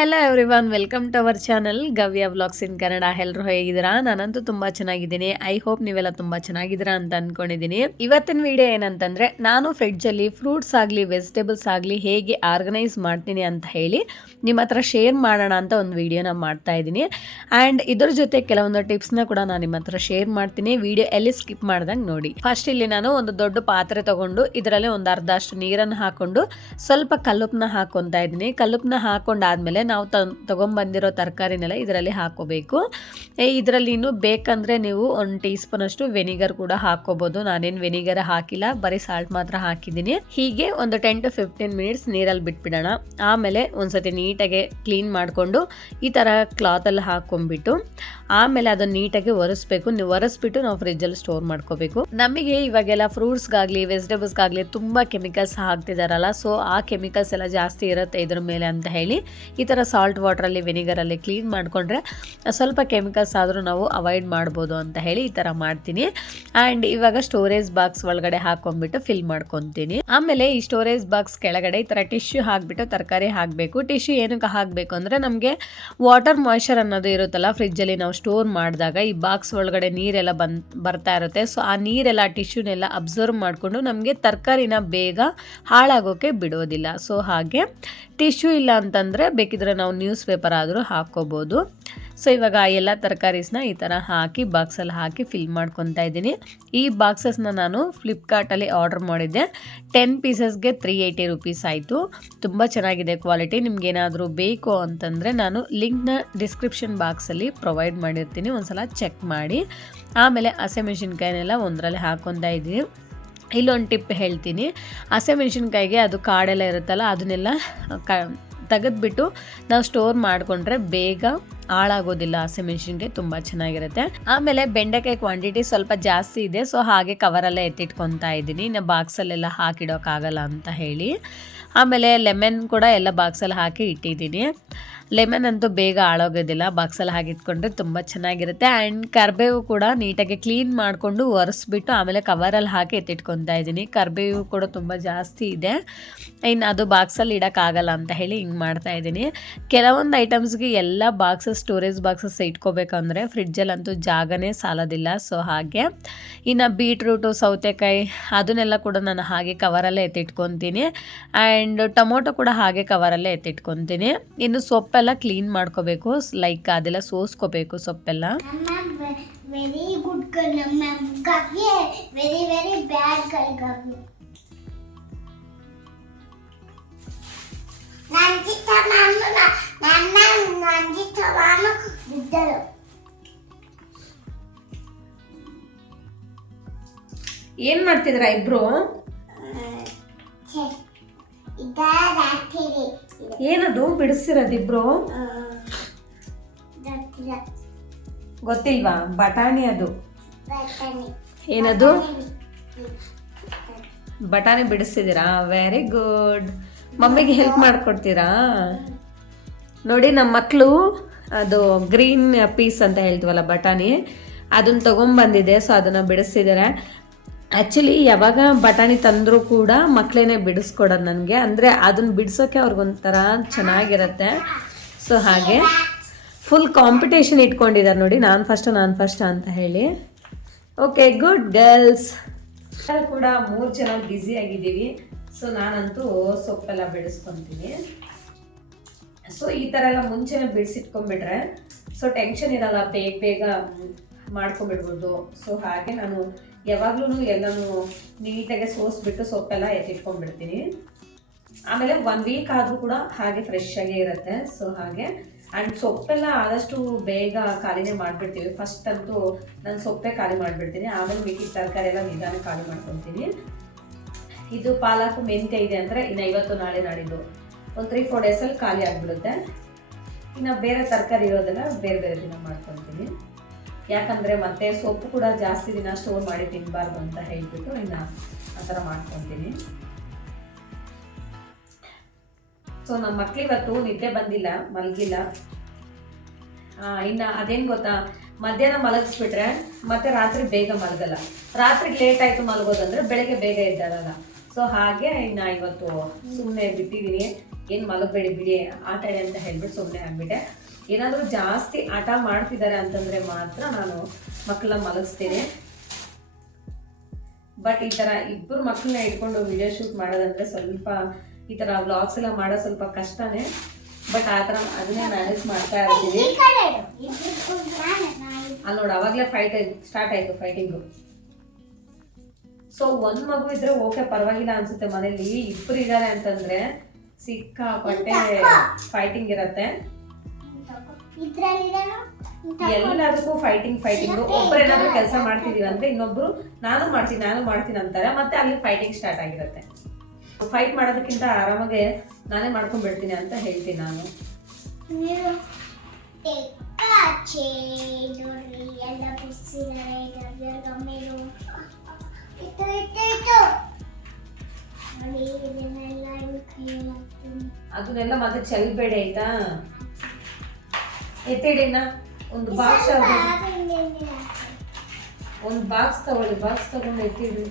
Hello everyone, welcome to our channel Gavya vlogs in Kannada. ಎಲ್ಲರೂ ಹೇಗಿದ್ದೀರಾ? ನಾನಂತೂ ತುಂಬ ಚೆನ್ನಾಗಿದ್ದೀನಿ. ಐ ಹೋಪ್ ನೀವೆಲ್ಲ ತುಂಬ ಚೆನ್ನಾಗಿದ್ದೀರಾ ಅಂತ ಅಂದ್ಕೊಂಡಿದ್ದೀನಿ. ಇವತ್ತಿನ ವಿಡಿಯೋ ಏನಂತಂದರೆ, ನಾನು ಫ್ರಿಡ್ಜಲ್ಲಿ ಫ್ರೂಟ್ಸ್ ಆಗಲಿ ವೆಜಿಟೇಬಲ್ಸ್ ಆಗಲಿ ಹೇಗೆ ಆರ್ಗನೈಸ್ ಮಾಡ್ತೀನಿ ಅಂತ ಹೇಳಿ ನಿಮ್ಮ ಹತ್ರ ಶೇರ್ ಮಾಡೋಣ ಅಂತ ಒಂದು ವಿಡಿಯೋನ ಮಾಡ್ತಾ ಇದ್ದೀನಿ. ಆ್ಯಂಡ್ ಇದ್ರ ಜೊತೆ ಕೆಲವೊಂದು ಟಿಪ್ಸ್ನ ಕೂಡ ನಾನು ನಿಮ್ಮ ಹತ್ರ ಶೇರ್ ಮಾಡ್ತೀನಿ. ವಿಡಿಯೋ ಎಲ್ಲಿ ಸ್ಕಿಪ್ ಮಾಡ್ದಂಗೆ ನೋಡಿ. ಫಸ್ಟ್ ಇಲ್ಲಿ ನಾನು ಒಂದು ದೊಡ್ಡ ಪಾತ್ರೆ ತೊಗೊಂಡು ಇದರಲ್ಲಿ ಒಂದು ಅರ್ಧ ಅಷ್ಟು ನೀರನ್ನು ಹಾಕ್ಕೊಂಡು ಸ್ವಲ್ಪ ಕಲ್ಲುಪ್ಪನ್ನ ಹಾಕ್ಕೊತಾ ಇದ್ದೀನಿ. ಕಲ್ಲುಪ್ಪನ್ನ ಹಾಕೊಂಡಾದ್ಮೇಲೆ ನಾವು ತಗೊಂಡ್ಬಂದಿರೋ ತರಕಾರಿನೆಲ್ಲ ಇದರಲ್ಲಿ ಹಾಕೋಬೇಕು. ಇದರಲ್ಲಿ ಇನ್ನೂ ಬೇಕಂದರೆ ನೀವು 1 ಟೀ ಸ್ಪೂನ್ ಅಷ್ಟು ವೆನಿಗರ್ ಕೂಡ ಹಾಕೋಬಹುದು. ನಾನೇನು ವೆನಿಗರ್ ಹಾಕಿಲ್ಲ, ಬರೀ ಸಾಲ್ಟ್ ಮಾತ್ರ ಹಾಕಿದ್ದೀನಿ. ಹೀಗೆ ಒಂದು 10 to 15 ಮಿನಿಟ್ಸ್ ನೀರಲ್ಲಿ ಬಿಟ್ಬಿಡೋಣ. ಆಮೇಲೆ ಒಂದ್ಸತಿ ನೀಟಾಗಿ ಕ್ಲೀನ್ ಮಾಡಿಕೊಂಡು ಈ ಥರ ಕ್ಲಾತಲ್ಲಿ ಹಾಕೊಂಡ್ಬಿಟ್ಟು ಆಮೇಲೆ ಅದನ್ನು ನೀಟಾಗಿ ಒರೆಸ್ಬೇಕು. ನೀವು ಒರೆಸ್ಬಿಟ್ಟು ನಾವು ಫ್ರಿಜ್ಜಲ್ಲಿ ಸ್ಟೋರ್ ಮಾಡ್ಕೋಬೇಕು. ನಮಗೆ ಇವಾಗೆಲ್ಲ ಫ್ರೂಟ್ಸ್ಗಾಗಲಿ ವೆಜಿಟೇಬಲ್ಸ್ಗಾಗಲಿ ತುಂಬ ಕೆಮಿಕಲ್ಸ್ ಹಾಕ್ತಿದಾರಲ್ಲ, ಸೊ ಆ ಕೆಮಿಕಲ್ಸ್ ಎಲ್ಲ ಜಾಸ್ತಿ ಇರುತ್ತೆ ಇದ್ರ ಮೇಲೆ ಅಂತ ಹೇಳಿ ಈ ಥರ ಸಾಲ್ಟ್ ವಾಟ್ರಲ್ಲಿ ವೆನಿಗರಲ್ಲಿ ಕ್ಲೀನ್ ಮಾಡಿಕೊಂಡ್ರೆ ಸ್ವಲ್ಪ ಕೆಮಿಕಲ್ಸ್ ಆದರೂ ನಾವು ಅವಾಯ್ಡ್ ಮಾಡ್ಬೋದು ಅಂತ ಹೇಳಿ ಈ ಥರ ಮಾಡ್ತೀನಿ. ಆ್ಯಂಡ್ ಇವಾಗ ಸ್ಟೋರೇಜ್ ಬಾಕ್ಸ್ ಒಳಗಡೆ ಹಾಕೊಂಡ್ಬಿಟ್ಟು ಫಿಲ್ ಮಾಡ್ಕೊತೀನಿ. ಆಮೇಲೆ ಈ ಸ್ಟೋರೇಜ್ ಬಾಕ್ಸ್ ಕೆಳಗಡೆ ಈ ಥರ ಟಿಶ್ಯೂ ಹಾಕ್ಬಿಟ್ಟು ತರಕಾರಿ ಹಾಕಬೇಕು. ಟಿಶ್ಯೂ ಏನಕ್ಕೆ ಹಾಕಬೇಕು ಅಂದರೆ ನಮಗೆ ವಾಟರ್ ಮಾಯ್ಚರ್ ಅನ್ನೋದು ಇರುತ್ತಲ್ಲ ಫ್ರಿಜ್ಜಲ್ಲಿ ನಾವು ಸ್ಟೋರ್ ಮಾಡಿದಾಗ ಈ ಬಾಕ್ಸ್ ಒಳಗಡೆ ನೀರೆಲ್ಲ ಬರ್ತಾ ಇರುತ್ತೆ. ಸೊ ಆ ನೀರೆಲ್ಲ ಟಿಶ್ಯೂನೆಲ್ಲ ಅಬ್ಸರ್ವ್ ಮಾಡಿಕೊಂಡು ನಮಗೆ ತರಕಾರಿನ ಬೇಗ ಹಾಳಾಗೋಕ್ಕೆ ಬಿಡೋದಿಲ್ಲ. ಸೊ ಹಾಗೆ ಟಿಶ್ಯೂ ಇಲ್ಲ ಅಂತಂದರೆ ಬೇಕಿದ್ರೆ ನಾವು ನ್ಯೂಸ್ ಪೇಪರ್ ಆದರೂ ಹಾಕ್ಕೋಬೋದು. ಸೊ ಇವಾಗ ಎಲ್ಲ ತರಕಾರೀಸ್ನ ಈ ಥರ ಹಾಕಿ ಬಾಕ್ಸಲ್ಲಿ ಹಾಕಿ ಫಿಲ್ ಮಾಡ್ಕೊತಾ ಇದ್ದೀನಿ. ಈ ಬಾಕ್ಸಸ್ನ ನಾನು ಫ್ಲಿಪ್ಕಾರ್ಟಲ್ಲಿ ಆರ್ಡರ್ ಮಾಡಿದ್ದೆ. 10 ಪೀಸಸ್ಗೆ 380 ರುಪೀಸ್ ಆಯಿತು. ತುಂಬ ಚೆನ್ನಾಗಿದೆ ಕ್ವಾಲಿಟಿ. ನಿಮ್ಗೇನಾದರೂ ಬೇಕು ಅಂತಂದರೆ ನಾನು ಲಿಂಕ್ನ ಡಿಸ್ಕ್ರಿಪ್ಷನ್ ಬಾಕ್ಸಲ್ಲಿ ಪ್ರೊವೈಡ್ ಮಾಡಿರ್ತೀನಿ, ಒಂದ್ಸಲ ಚೆಕ್ ಮಾಡಿ. ಆಮೇಲೆ ಹಸಿಮೆಣಸಿನ್ಕಾಯಿನೆಲ್ಲ ಒಂದರಲ್ಲಿ ಹಾಕ್ಕೊತಾ ಇದ್ದೀನಿ. ಇಲ್ಲೊಂದು ಟಿಪ್ ಹೇಳ್ತೀನಿ. ಹಸಿಮೆಣಸಿನ್ಕಾಯಿಗೆ ಅದು ಕಾಡೆಲ್ಲ ಇರುತ್ತಲ್ಲ ಅದನ್ನೆಲ್ಲ ತೆಗೆದ್ಬಿಟ್ಟು ನಾವು ಸ್ಟೋರ್ ಮಾಡಿಕೊಂಡ್ರೆ ಬೇಗ ಹಾಳಾಗೋದಿಲ್ಲ. ಹಸಿಮೆಣಸಿನ್ಕಾಯಿ ತುಂಬ ಚೆನ್ನಾಗಿರುತ್ತೆ. ಆಮೇಲೆ ಬೆಂಡೆಕಾಯಿ ಕ್ವಾಂಟಿಟಿ ಸ್ವಲ್ಪ ಜಾಸ್ತಿ ಇದೆ, ಸೊ ಹಾಗೆ ಕವರಲ್ಲೇ ಎತ್ತಿಟ್ಕೊತಾ ಇದ್ದೀನಿ, ಇನ್ನು ಬಾಕ್ಸಲ್ಲೆಲ್ಲ ಹಾಕಿಡೋಕ್ಕಾಗಲ್ಲ ಅಂತ ಹೇಳಿ. ಆಮೇಲೆ ಲೆಮನ್ ಕೂಡ ಎಲ್ಲ ಬಾಕ್ಸಲ್ಲಿ ಹಾಕಿ ಇಟ್ಟಿದ್ದೀನಿ. ಲೆಮನ್ ಅಂತೂ ಬೇಗ ಹಾಳಾಗೋದಿಲ್ಲ, ಬಾಕ್ಸಲ್ಲಿ ಹಾಕಿಟ್ಕೊಂಡ್ರೆ ತುಂಬ ಚೆನ್ನಾಗಿರುತ್ತೆ. ಆ್ಯಂಡ್ ಕರಿಬೇವು ಕೂಡ ನೀಟಾಗಿ ಕ್ಲೀನ್ ಮಾಡಿಕೊಂಡು ಒರೆಸ್ಬಿಟ್ಟು ಆಮೇಲೆ ಕವರಲ್ಲಿ ಹಾಕಿ ಎತ್ತಿಟ್ಕೊತಾ ಇದ್ದೀನಿ. ಕರಿಬೇವು ಕೂಡ ತುಂಬ ಜಾಸ್ತಿ ಇದೆ, ಇನ್ನು ಅದು ಬಾಕ್ಸಲ್ಲಿ ಇಡೋಕ್ಕಾಗಲ್ಲ ಅಂತ ಹೇಳಿ ಹಿಂಗೆ ಮಾಡ್ತಾಯಿದ್ದೀನಿ. ಕೆಲವೊಂದು ಐಟಮ್ಸ್ಗೆ ಎಲ್ಲ ಸ್ಟೋರೇಜ್ ಬಾಕ್ಸಸ್ ಇಟ್ಕೋಬೇಕಂದ್ರೆ ಫ್ರಿಡ್ಜಲ್ಲಂತೂ ಜಾಗನೇ ಸಾಲೋದಿಲ್ಲ. ಸೊ ಹಾಗೆ ಇನ್ನು ಬೀಟ್ರೂಟು, ಸೌತೆಕಾಯಿ ಅದನ್ನೆಲ್ಲ ಕೂಡ ನಾನು ಹಾಗೆ ಕವರಲ್ಲೇ ಎತ್ತಿಟ್ಕೊತೀನಿ. ಆ್ಯಂಡ್ ಟೊಮೊಟೊ ಕೂಡ ಹಾಗೆ ಕವರಲ್ಲೇ ಎತ್ತಿಟ್ಕೊತೀನಿ. ಇನ್ನು ಸೊಪ್ಪೆಲ್ಲ ಕ್ಲೀನ್ ಮಾಡ್ಕೋಬೇಕು, ಲೈಕ್ ಅದೆಲ್ಲ ಸೋಸ್ಕೋಬೇಕು ಸೊಪ್ಪೆಲ್ಲ. Very good girl Gavya, very very bad girl Gavya. ಏನ್ ಮಾಡ್ತಿದ್ರ ಇಬ್ರು? ಏನದು ಬಿಡಿಸಿರೋದಿಬ್ರು? ಗೊತ್ತಿಲ್ವಾ? ಬಟಾಣಿ. ಅದು ಏನದು? ಬಟಾಣಿ ಬಿಡಿಸ್ತಿದ್ದೀರಾ? Very good. ಮಮ್ಮಿಗೆ ಹೆಲ್ಪ್ ಮಾಡಿಕೊಡ್ತೀರಾ? ನೋಡಿ ನಮ್ಮ ಮಕ್ಕಳು ಅದು ಗ್ರೀನ್ ಪೀಸ್ ಅಂತ ಹೇಳ್ತೀವಲ್ಲ ಬಟಾಣಿ, ಅದನ್ನು ತೊಗೊಂಬಂದಿದೆ. ಸೊ ಅದನ್ನು ಬಿಡಿಸ್ತಿದ್ದಾರೆ. ಆ್ಯಕ್ಚುಲಿ ಯಾವಾಗ ಬಟಾಣಿ ತಂದರೂ ಕೂಡ ಮಕ್ಕಳೇನೆ ಬಿಡಿಸ್ಕೊಡೋದು ನನಗೆ, ಅಂದರೆ ಅದನ್ನು ಬಿಡಿಸೋಕ್ಕೆ ಅವ್ರಿಗೊಂಥರ ಚೆನ್ನಾಗಿರುತ್ತೆ. ಸೊ ಹಾಗೆ ಫುಲ್ ಕಾಂಪಿಟೇಷನ್ ಇಟ್ಕೊಂಡಿದ್ದಾರೆ ನೋಡಿ, ನಾನು ಫಸ್ಟ್ ಅಂತ ಹೇಳಿ. Okay, good girls. ಕೂಡ 3 ಜನ ಬ್ಯುಸಿ ಆಗಿದ್ದೀವಿ. ಸೊ ನಾನಂತೂ ಸೊಪ್ಪೆಲ್ಲ ಬಿಡಿಸ್ಕೊತೀನಿ. ಸೊ ಈ ಥರ ಎಲ್ಲ ಮುಂಚೆನೇ ಬಿಡಿಸಿಟ್ಕೊಂಡ್ಬಿಟ್ರೆ ಸೊ ಟೆನ್ಷನ್ ಇರಲ್ಲ, ಬೇಗ ಮಾಡ್ಕೊಂಡ್ಬಿಡ್ಬೋದು. ಸೊ ಹಾಗೆ ನಾನು ಯಾವಾಗ್ಲೂ ಎಲ್ಲನೂ ನೀಟಾಗಿ ಸೋಸ್ಬಿಟ್ಟು ಸೊಪ್ಪೆಲ್ಲ ಎತ್ತಿಟ್ಕೊಂಡ್ಬಿಡ್ತೀನಿ. ಆಮೇಲೆ 1 ವೀಕ್ ಆದರೂ ಕೂಡ ಹಾಗೆ ಫ್ರೆಶ್ ಆಗೇ ಇರುತ್ತೆ. ಸೊ ಹಾಗೆ ಆ್ಯಂಡ್ ಸೊಪ್ಪೆಲ್ಲ ಆದಷ್ಟು ಬೇಗ ಖಾಲಿನೇ ಮಾಡಿಬಿಡ್ತೀವಿ. ಫಸ್ಟ್ ಅಂತೂ ನಾನು ಸೊಪ್ಪೆ ಖಾಲಿ ಮಾಡಿಬಿಡ್ತೀನಿ, ಆಮೇಲೆ ಮಿಕ್ಕಿದ ತರಕಾರಿ ಎಲ್ಲ ನಿಧಾನ ಖಾಲಿ ಮಾಡ್ಕೊತೀನಿ. ಇದು ಪಾಲಕು ಮೆಂತ್ಯ ಇದೆ ಅಂದರೆ ಇನ್ನು ಇವತ್ತು ನಾಳೆ ನಾಡಿದ್ದು ಒಂದು 3-4 ಡೇಸಲ್ಲಿ ಖಾಲಿ ಆಗಿಬಿಡುತ್ತೆ. ಇನ್ನು ಬೇರೆ ತರಕಾರಿ ಇರೋದೆಲ್ಲ ಬೇರೆ ದಿನ ಮಾಡ್ಕೊತೀನಿ. ಯಾಕಂದರೆ ಮತ್ತೆ ಸೊಪ್ಪು ಕೂಡ ಜಾಸ್ತಿ ದಿನ ಸ್ಟೋರ್ ಮಾಡಿ ತಿನ್ನಬಾರ್ದು ಅಂತ ಹೇಳ್ಬಿಟ್ಟು ಇನ್ನು ಆ ಥರ ಮಾಡ್ಕೊತೀನಿ. ಸೊ ನಮ್ಮ ಮಕ್ಳು ಇವತ್ತು ನಿದ್ದೆ ಬಂದಿಲ್ಲ, ಮಲಗಿಲ್ಲ. ಇನ್ನು ಅದೇನು ಗೊತ್ತಾ, ಮಧ್ಯಾಹ್ನ ಮಲಗಿಸ್ಬಿಟ್ರೆ ಮತ್ತೆ ರಾತ್ರಿ ಬೇಗ ಮಲಗಲ್ಲ. ರಾತ್ರಿಗೆ ಲೇಟ್ ಆಯಿತು ಮಲಗೋದಂದ್ರೆ ಬೆಳಗ್ಗೆ ಬೇಗ ಎದ್ದಾಳಲ್ಲ. ಸೊ ಹಾಗೆ ಇನ್ನು ಇವತ್ತು ಸುಮ್ಮನೆ ಬಿಟ್ಟಿದ್ದೀನಿ. ಏನು ಮಲಗಬೇಡಿ ಬಿಡಿ ಆಟ ಆಡಿ ಅಂತ ಹೇಳ್ಬಿಟ್ಟು ಸುಮ್ಮನೆ ಆಗಿಬಿಟ್ಟೆ. ಏನಾದರೂ ಜಾಸ್ತಿ ಆಟ ಮಾಡ್ತಿದ್ದಾರೆ ಅಂತಂದರೆ ಮಾತ್ರ ನಾನು ಮಕ್ಕಳನ್ನ ಮಲಗಿಸ್ತೀನಿ. ಬಟ್ ಈ ಥರ ಇಬ್ಬರು ಮಕ್ಕಳನ್ನ ಇಟ್ಕೊಂಡು ವಿಡಿಯೋ ಶೂಟ್ ಮಾಡೋದಂದರೆ ಸ್ವಲ್ಪ ಈ ಥರ ವ್ಲಾಗ್ಸ್ ಎಲ್ಲ ಮಾಡೋದು ಸ್ವಲ್ಪ ಕಷ್ಟನೇ. ಬಟ್ ಆ ಥರ ಅದನ್ನೇ ಮ್ಯಾನೇಜ್ ಮಾಡ್ತಾ ಇರ್ತೀವಿ. ಅಲ್ಲಿ ನೋಡಿ ಅವಾಗಲೇ ಸ್ಟಾರ್ಟ್ ಆಯಿತು ಫೈಟಿಂಗು. ಸೊ ಒಂದು ಮಗು ಇದ್ರೆ ಓಕೆ ಪರವಾಗಿಲ್ಲ ಅನ್ಸುತ್ತೆ. ಮನೇಲಿ ಇಬ್ಬರು ಇದ್ದಾರೆ ಅಂತಂದ್ರೆ ಸಿಕ್ಕಾಪಟ್ಟೆ ಫೈಟಿಂಗ್ ಇರತ್ತೆ. ಎಲ್ಲದಕ್ಕೂ ಫೈಟಿಂಗು. ಒಬ್ರು ಏನಾದ್ರು ಕೆಲಸ ಮಾಡ್ತಿದೀವಿ ಅಂದ್ರೆ ಇನ್ನೊಬ್ರು ನಾನು ಮಾಡ್ತೀನಿ ಅಂತಾರೆ. ಮತ್ತೆ ಅಲ್ಲಿ ಫೈಟಿಂಗ್ ಸ್ಟಾರ್ಟ್ ಆಗಿರುತ್ತೆ. ಫೈಟ್ ಮಾಡೋದಕ್ಕಿಂತ ಆರಾಮಾಗೆ ನಾನೇ ಮಾಡ್ಕೊಂಡ್ಬಿಡ್ತೀನಿ ಅಂತ ಹೇಳ್ತೀನಿ ನಾನು. ಅದನ್ನೆಲ್ಲ ಮತ್ತೆ ಚೆಲ್ಬೇಡಿ ಆಯ್ತಾ. ಎತ್ತಿಡಿನ ಒಂದು ಬಾಕ್ಸ್ ತಗೊಳ್ಳಿ. ಬಾಕ್ಸ್ ತಗೊಂಡು ಎತ್ತಿಡಿ.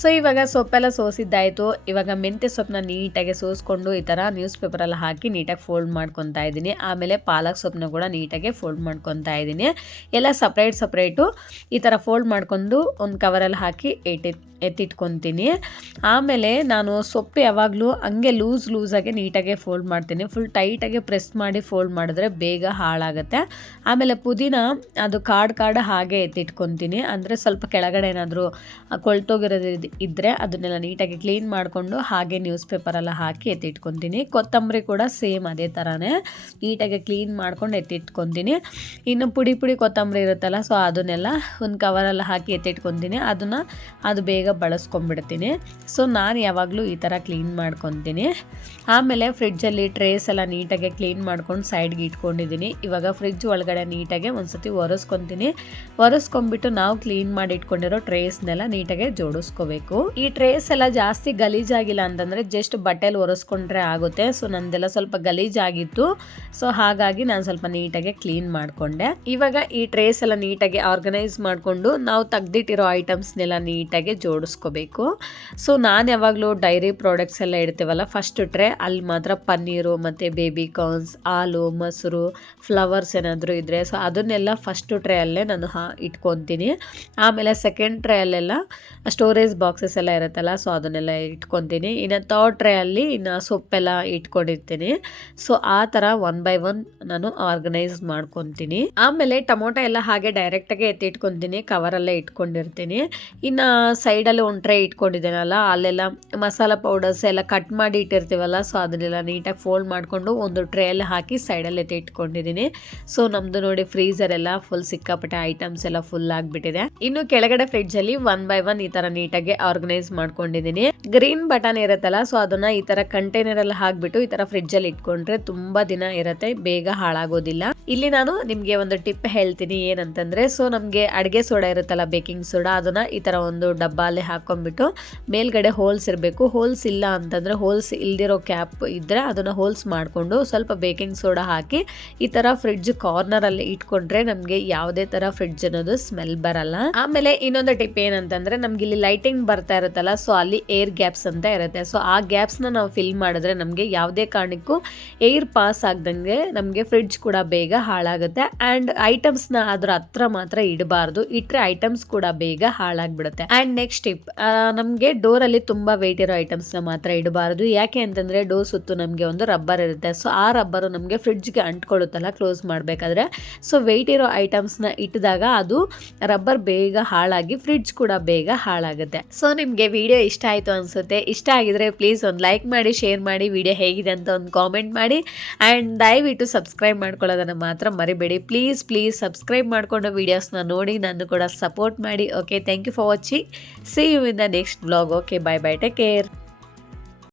ಸೊ ಇವಾಗ ಸೊಪ್ಪೆಲ್ಲ ಸೋಸಿದ್ದಾಯಿತು. ಇವಾಗ ಮೆಂತ್ಯ ಸೊಪ್ಪನ್ನ ನೀಟಾಗಿ ಸೋಸ್ಕೊಂಡು ಈ ಥರ ನ್ಯೂಸ್ ಪೇಪರೆಲ್ಲ ಹಾಕಿ ನೀಟಾಗಿ ಫೋಲ್ಡ್ ಮಾಡ್ಕೊತಾ ಇದ್ದೀನಿ. ಆಮೇಲೆ ಪಾಲಕ್ ಸೊಪ್ಪನ್ನ ಕೂಡ ನೀಟಾಗಿ ಫೋಲ್ಡ್ ಮಾಡ್ಕೊತಾ ಇದ್ದೀನಿ. ಎಲ್ಲ ಸಪ್ರೇಟು ಈ ಥರ ಫೋಲ್ಡ್ ಮಾಡ್ಕೊಂಡು ಒಂದು ಕವರಲ್ಲಿ ಹಾಕಿ ಎತ್ತಿಟ್ಕೊತೀನಿ. ಆಮೇಲೆ ನಾನು ಸೊಪ್ಪು ಯಾವಾಗಲೂ ಹಂಗೆ ಲೂಸಾಗಿ ನೀಟಾಗಿ ಫೋಲ್ಡ್ ಮಾಡ್ತೀನಿ. ಫುಲ್ ಟೈಟಾಗಿ ಪ್ರೆಸ್ ಮಾಡಿ ಫೋಲ್ಡ್ ಮಾಡಿದ್ರೆ ಬೇಗ ಹಾಳಾಗುತ್ತೆ. ಆಮೇಲೆ ಪುದೀನ ಅದು ಕಾಡು ಹಾಗೆ ಎತ್ತಿಟ್ಕೊತೀನಿ. ಅಂದರೆ ಸ್ವಲ್ಪ ಕೆಳಗಡೆ ಏನಾದರೂ ಕೊಳ್ತೋಗಿರೋದು ಇದ್ದರೆ ಅದನ್ನೆಲ್ಲ ನೀಟಾಗಿ ಕ್ಲೀನ್ ಮಾಡಿಕೊಂಡು ಹಾಗೆ ನ್ಯೂಸ್ ಪೇಪರೆಲ್ಲ ಹಾಕಿ ಎತ್ತಿಟ್ಕೊತೀನಿ. ಕೊತ್ತಂಬರಿ ಕೂಡ ಸೇಮ್ ಅದೇ ಥರನೇ ನೀಟಾಗಿ ಕ್ಲೀನ್ ಮಾಡ್ಕೊಂಡು ಎತ್ತಿಟ್ಕೊತೀನಿ. ಇನ್ನು ಪುಡಿ ಕೊತ್ತಂಬರಿ ಇರುತ್ತಲ್ಲ, ಸೊ ಅದನ್ನೆಲ್ಲ ಒಂದು ಕವರೆಲ್ಲ ಹಾಕಿ ಎತ್ತಿಟ್ಕೊತೀನಿ. ಅದು ಬೇಗ ಬಳಸ್ಕೊಂಡ್ಬಿಡ್ತೀನಿ. ಸೊ ನಾನು ಯಾವಾಗಲೂ ಈ ಥರ ಕ್ಲೀನ್ ಮಾಡ್ಕೊತೀನಿ. ಆಮೇಲೆ ಫ್ರಿಡ್ಜಲ್ಲಿ ಟ್ರೇಸ್ ಎಲ್ಲ ನೀಟಾಗಿ ಕ್ಲೀನ್ ಮಾಡ್ಕೊಂಡು ಸೈಡ್ಗೆ ಇಟ್ಕೊಂಡಿದ್ದೀನಿ. ಇವಾಗ ಫ್ರಿಡ್ಜ್ ಒಳಗಡೆ ನೀಟಾಗಿ ಒಂದ್ಸತಿ ಒರೆಸ್ಕೊಂಡ್ಬಿಟ್ಟು ನಾವು ಕ್ಲೀನ್ ಮಾಡಿ ಇಟ್ಕೊಂಡಿರೋ ಟ್ರೇಸ್ನೆಲ್ಲ ನೀಟಾಗಿ ಜೋಡಿಸ್ಕೋಬೇಕು. ಈ ಟ್ರೇಸ್ ಎಲ್ಲ ಜಾಸ್ತಿ ಗಲೀಜಾಗಿಲ್ಲ ಅಂತಂದರೆ ಜಸ್ಟ್ ಬಟ್ಟೆಲಿ ಒರೆಸ್ಕೊಂಡ್ರೆ ಆಗುತ್ತೆ. ಸೊ ನಂದೆಲ್ಲ ಸ್ವಲ್ಪ ಗಲೀಜಾಗಿತ್ತು. ಸೊ ಹಾಗಾಗಿ ನಾನು ಸ್ವಲ್ಪ ನೀಟಾಗಿ ಕ್ಲೀನ್ ಮಾಡಿಕೊಂಡೆ. ಇವಾಗ ಈ ಟ್ರೇಸ್ ಎಲ್ಲ ನೀಟಾಗಿ ಆರ್ಗನೈಸ್ ಮಾಡಿಕೊಂಡು ನಾವು ತೆಗ್ದಿಟ್ಟಿರೋ ಐಟಮ್ಸ್ನೆಲ್ಲ ನೀಟಾಗಿ ಜೋಡಿಸ್ಕೋಬೇಕು. ಸೊ ನಾನು ಯಾವಾಗಲೂ ಡೈರಿ ಪ್ರಾಡಕ್ಟ್ಸ್ ಎಲ್ಲ ಇಡ್ತೀವಲ್ಲ, ಫಸ್ಟ್ ಟ್ರೇ ಅಲ್ಲಿ ಮಾತ್ರ ಪನ್ನೀರು ಮತ್ತು ಬೇಬಿ ಕಾರ್ನ್ಸ್, ಹಾಲು, ಮೊಸರು, ಫ್ಲವರ್ಸ್ ಏನಾದರೂ ಇದ್ದರೆ ಸೊ ಅದನ್ನೆಲ್ಲ ಫಸ್ಟ್ ಟ್ರೇ ಅಲ್ಲೇ ನಾನು ಇಟ್ಕೊತೀನಿ. ಆಮೇಲೆ ಸೆಕೆಂಡ್ ಟ್ರೇ ಅಲ್ಲೆಲ್ಲ ಸ್ಟೋರೇಜ್ ಬಾಕ್ಸಸ್ ಎಲ್ಲ ಇರುತ್ತಲ್ಲ, ಸೊ ಅದನ್ನೆಲ್ಲ ಇಟ್ಕೊತೀನಿ. ಇನ್ನು ಥರ್ಡ್ ಟ್ರೇ ಅಲ್ಲಿ ಇನ್ನು ಸೊಪ್ಪೆಲ್ಲ ಇಟ್ಕೊಂಡಿರ್ತೀನಿ. ಸೊ ಆ ಥರ 1 by 1 ನಾನು ಆರ್ಗನೈಸ್ ಮಾಡ್ಕೊತೀನಿ. ಆಮೇಲೆ ಟೊಮೊಟೊ ಎಲ್ಲ ಹಾಗೆ ಡೈರೆಕ್ಟಾಗಿ ಎತ್ತಿಟ್ಕೊತೀನಿ, ಕವರಲ್ಲೇ ಇಟ್ಕೊಂಡಿರ್ತೀನಿ. ಇನ್ನು ಸೈಡಲ್ಲಿ ಒಂದು ಟ್ರೇ ಇಟ್ಕೊಂಡಿದ್ದೇನಲ್ಲ, ಅಲ್ಲೆಲ್ಲ ಮಸಾಲ ಪೌಡರ್ಸ್ ಎಲ್ಲ ಕಟ್ ಮಾಡಿ ಇಟ್ಟಿರ್ತೀವಲ್ಲ, ಸೊ ಅದನ್ನೆಲ್ಲ ನೀಟಾಗಿ ಫೋಲ್ಡ್ ಮಾಡಿಕೊಂಡು ಒಂದು ಟ್ರೇಯಲ್ಲಿ ಹಾಕಿ ಸೈಡಲ್ಲಿ ಇಟ್ಕೊಂಡಿದ್ದೀನಿ. ಸೊ ನಮ್ಮದು ನೋಡಿ ಫ್ರೀಸರ್ ಎಲ್ಲ ಫುಲ್ ಸಿಕ್ಕಾಪಟ್ಟೆ ಐಟಮ್ಸ್ ಎಲ್ಲ ಫುಲ್ ಆಗಿಬಿಟ್ಟಿದೆ. ಇನ್ನು ಕೆಳಗಡೆ ಫ್ರಿಡ್ಜಲ್ಲಿ 1 by 1 ಈ ಥರ ನೀಟಾಗಿ ಆರ್ಗನೈಸ್ ಮಾಡ್ಕೊಂಡಿದ್ದೀನಿ. ಗ್ರೀನ್ ಬಟನ್ ಇರುತ್ತಲ್ಲ, ಸೊ ಅದನ್ನು ಈ ಥರ ಕಂಟೈನರಲ್ಲಿ ಹಾಕ್ಬಿಟ್ಟು ಈ ಥರ ಫ್ರಿಡ್ಜಲ್ಲಿ ಇಟ್ಕೊಂಡ್ರೆ ತುಂಬ ದಿನ ಇರುತ್ತೆ, ಬೇಗ ಹಾಳಾಗೋದಿಲ್ಲ. ಇಲ್ಲಿ ನಾನು ನಿಮಗೆ ಒಂದು ಟಿಪ್ ಹೇಳ್ತೀನಿ ಏನಂತಂದರೆ, ಸೊ ನಮಗೆ ಅಡುಗೆ ಸೋಡಾ ಇರುತ್ತಲ್ಲ, ಬೇಕಿಂಗ್ ಸೋಡಾ, ಅದನ್ನು ಈ ಥರ ಒಂದು ಡಬ್ಬಾಲೆ ಹಾಕೊಂಡ್ಬಿಟ್ಟು ಮೇಲ್ಗಡೆ ಹೋಲ್ಸ್ ಇರಬೇಕು. ಹೋಲ್ಸ್ ಇಲ್ಲ ಅಂತಂದರೆ, ಹೋಲ್ಸ್ ಇಲ್ದಿರೋ ಕ್ಯಾಪ್ ಇದ್ದರೆ ಅದನ್ನು ಹೋಲ್ಸ್ ಮಾಡಿಕೊಂಡು ಸ್ವಲ್ಪ ಬೇಕಿಂಗ್ ಸೋಡಾ ಹಾಕಿ ಈ ಥರ ಫ್ರಿಡ್ಜ್ ಕಾರ್ನರಲ್ಲಿ ಇಟ್ಕೊಂಡ್ರೆ ನಮಗೆ ಯಾವುದೇ ಥರ ಫ್ರಿಡ್ಜ್ ಅನ್ನೋದು ಸ್ಮೆಲ್ ಬರಲ್ಲ. ಆಮೇಲೆ ಇನ್ನೊಂದು ಟಿಪ್ ಏನಂತಂದರೆ, ನಮ್ಗೆ ಇಲ್ಲಿ ಲೈಟಿಂಗ್ ಬರ್ತಾ ಇರುತ್ತಲ್ಲ, ಸೊ ಅಲ್ಲಿ ಏರ್ ಗ್ಯಾಪ್ಸ್ ಅಂತ ಇರುತ್ತೆ. ಸೊ ಆ ಗ್ಯಾಪ್ಸ್ನ ನಾವು ಫಿಲ್ ಮಾಡಿದ್ರೆ ನಮಗೆ ಯಾವುದೇ ಕಾರಣಕ್ಕೂ ಏರ್ ಪಾಸ್ ಆಗ್ದಂಗೆ ನಮಗೆ ಫ್ರಿಡ್ಜ್ ಕೂಡ ಬೇಗ ಹಾಳಾಗುತ್ತೆ. ಆ್ಯಂಡ್ ಐಟಮ್ಸ್ನ ಅದ್ರ ಹತ್ರ ಮಾತ್ರ ಇಡಬಾರ್ದು, ಇಟ್ಟರೆ ಐಟಮ್ಸ್ ಕೂಡ ಬೇಗ ಹಾಳಾಗ್ಬಿಡುತ್ತೆ. ಆ್ಯಂಡ್ ನೆಕ್ಸ್ಟ್ ಟಿಪ್, ನಮಗೆ ಡೋರಲ್ಲಿ ತುಂಬ ವೆಯ್ಟ್ ಇರೋ ಐಟಮ್ಸ್ನ ಮಾತ್ರ ಇಡಬಾರ್ದು. ಯಾಕೆ ಅಂತಂದರೆ ಡೋರ್ ಸುತ್ತು ನಮಗೆ ಒಂದು ರಬ್ಬರ್ ಇರುತ್ತೆ. ಸೊ ಆ ರಬ್ಬರು ನಮಗೆ ಫ್ರಿಡ್ಜ್ಗೆ ಅಂಟ್ಕೊಳ್ಳುತ್ತಲ್ಲ ಕ್ಲೋಸ್ ಮಾಡಬೇಕಾದ್ರೆ. ಸೊ ವೆಯ್ಟ್ ಇರೋ ಐಟಮ್ಸ್ನ ಇಟ್ಟಿದಾಗ ಅದು ರಬ್ಬರ್ ಬೇಗ ಹಾಳಾಗಿ ಫ್ರಿಡ್ಜ್ ಕೂಡ ಬೇಗ ಹಾಳಾಗುತ್ತೆ. ಸೊ ನಿಮಗೆ ವಿಡಿಯೋ ಇಷ್ಟ ಆಯಿತು ಅನಿಸುತ್ತೆ. ಇಷ್ಟ ಆಗಿದ್ರೆ ಪ್ಲೀಸ್ ಒಂದು ಲೈಕ್ ಮಾಡಿ, ಶೇರ್ ಮಾಡಿ, ವಿಡಿಯೋ ಹೇಗಿದೆ ಅಂತ ಒಂದು ಕಾಮೆಂಟ್ ಮಾಡಿ. ಆ್ಯಂಡ್ ದಯವಿಟ್ಟು ಸಬ್ಸ್ಕ್ರೈಬ್ ಮಾಡ್ಕೊಳ್ಳೋದನ್ನು ಮಾತ್ರ ಮರಿಬೇಡಿ. ಪ್ಲೀಸ್ ಸಬ್ಸ್ಕ್ರೈಬ್ ಮಾಡಿಕೊಂಡು ವೀಡಿಯೋಸ್ನ ನೋಡಿ ನಾನು ಕೂಡ ಸಪೋರ್ಟ್ ಮಾಡಿ. Okay, thank you for watching. See you in the next vlog. Okay, bye, take care.